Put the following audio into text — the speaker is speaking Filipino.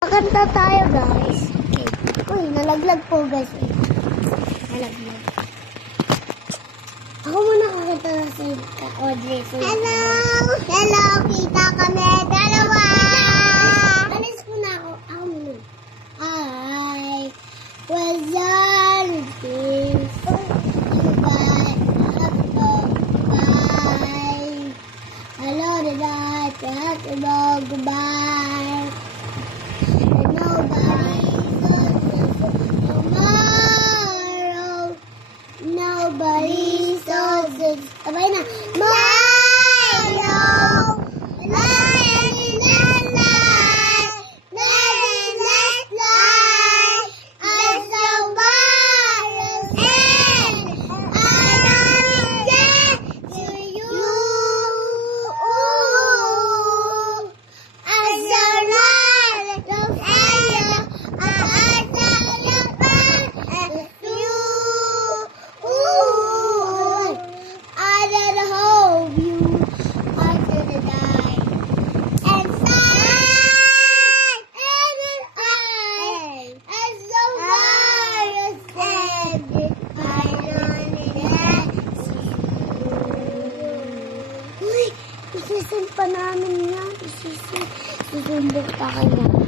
Kakanta tayo, guys. Okay. Uy, nalaglag po, guys. Nalaglag. Ako muna kakanta sa Audrey. Hello! Hello! Kita kami! Dalawa! Alis ko na ako. Ako muna. I was young. Goodbye. Bye. Hello, the night. Goodbye. Nobody solves it. Sabay na. Isisin pa namin yan. Isusumbok pa kanya.